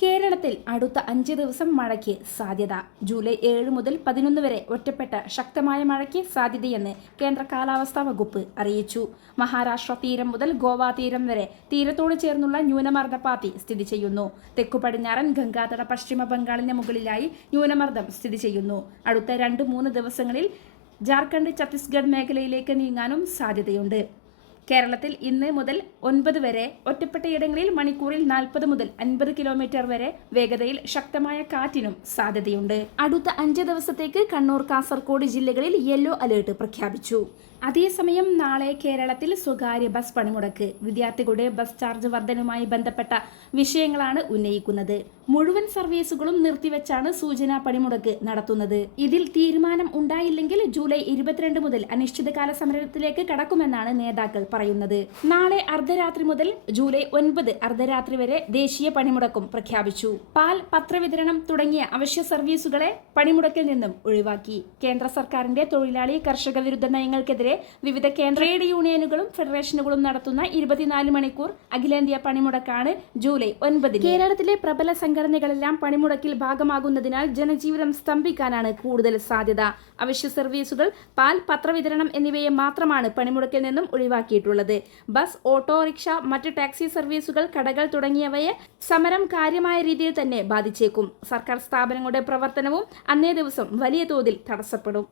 കേരളത്തിൽ അടുത്ത അഞ്ച് ദിവസം മഴയ്ക്ക് സാധ്യത. ജൂലൈ ഏഴ് മുതൽ പതിനൊന്ന് വരെ ഒറ്റപ്പെട്ട ശക്തമായ മഴയ്ക്ക് സാധ്യതയെന്ന് കേന്ദ്ര കാലാവസ്ഥാ വകുപ്പ് അറിയിച്ചു. മഹാരാഷ്ട്ര തീരം മുതൽ ഗോവ തീരം വരെ തീരത്തോട് ചേർന്നുള്ള ന്യൂനമർദ്ദപാത്തി സ്ഥിതി ചെയ്യുന്നു. തെക്കു പടിഞ്ഞാറൻ ഗംഗാതട പശ്ചിമ ബംഗാളിന് മുകളിലായി ന്യൂനമർദ്ദം സ്ഥിതി ചെയ്യുന്നു. അടുത്ത രണ്ട് മൂന്ന് ദിവസങ്ങളിൽ ജാർഖണ്ഡ് ഛത്തീസ്ഗഡ് മേഖലയിലേക്ക് നീങ്ങാനും സാധ്യതയുണ്ട്. കേരളത്തിൽ ഇന്ന് മുതൽ ഒൻപത് വരെ ഒറ്റപ്പെട്ടയിടങ്ങളിൽ മണിക്കൂറിൽ നാൽപ്പത് മുതൽ അൻപത് കിലോമീറ്റർ വരെ വേഗതയിൽ ശക്തമായ കാറ്റിനും സാധ്യതയുണ്ട്. അടുത്ത അഞ്ച് ദിവസത്തേക്ക് കണ്ണൂർ കാസർകോട് ജില്ലകളിൽ യെല്ലോ അലേർട്ട് പ്രഖ്യാപിച്ചു. അതേസമയം നാളെ കേരളത്തിൽ സ്വകാര്യ ബസ് പണിമുടക്ക്. വിദ്യാർത്ഥികളുടെ ബസ് ചാർജ് വർധനവുമായി ബന്ധപ്പെട്ട വിഷയങ്ങളാണ് ഉന്നയിക്കുന്നത്. മുഴുവൻ സർവീസുകളും നിർത്തിവെച്ചാണ് സൂചനാ പണിമുടക്ക് നടത്തുന്നത്. ഇതിൽ തീരുമാനം ഉണ്ടായില്ലെങ്കിൽ ജൂലൈ ഇരുപത്തിരണ്ട് മുതൽ അനിശ്ചിതകാല സമരത്തിലേക്ക് കടക്കുമെന്നാണ് നേതാക്കൾ പറയുന്നത്. നാളെ അർദ്ധരാത്രി മുതൽ ജൂലൈ ഒൻപത് അർദ്ധരാത്രി വരെ ദേശീയ പണിമുടക്കും പ്രഖ്യാപിച്ചു. പാൽ പത്രവിതരണം തുടങ്ങിയ അവശ്യ സർവീസുകളെ പണിമുടക്കിൽ നിന്നും ഒഴിവാക്കി. കേന്ദ്ര സർക്കാരിന്റെ തൊഴിലാളി കർഷക വിരുദ്ധ നയങ്ങൾക്കെതിരെ വിവിധ കേന്ദ്ര ട്രേഡ് യൂണിയനുകളും ഫെഡറേഷനുകളും നടത്തുന്ന ഇരുപത്തിനാല് മണിക്കൂർ അഖിലേന്ത്യാ പണിമുടക്കാണ് ജൂലൈ ഒൻപതിന്. കേരളത്തിലെ പ്രബല സംഘടനകളെല്ലാം പണിമുടക്കിൽ ഭാഗമാകുന്നതിനാൽ ജനജീവിതം സ്തംഭിക്കാനാണ് കൂടുതൽ സാധ്യത. അവശ്യ സർവീസുകൾ പാൽ പത്രവിതരണം എന്നിവയെ മാത്രമാണ് പണിമുടക്കിൽ നിന്നും ഒഴിവാക്കിയിട്ടുള്ളത്. ബസ് ഓട്ടോറിക്ഷ മറ്റ് ടാക്സി സർവീസുകൾ കടകൾ തുടങ്ങിയവയെ സമരം കാര്യമായ രീതിയിൽ തന്നെ ബാധിച്ചേക്കും. സർക്കാർ സ്ഥാപനങ്ങളുടെ പ്രവർത്തനവും അന്നേ ദിവസം വലിയ തോതിൽ തടസ്സപ്പെടും.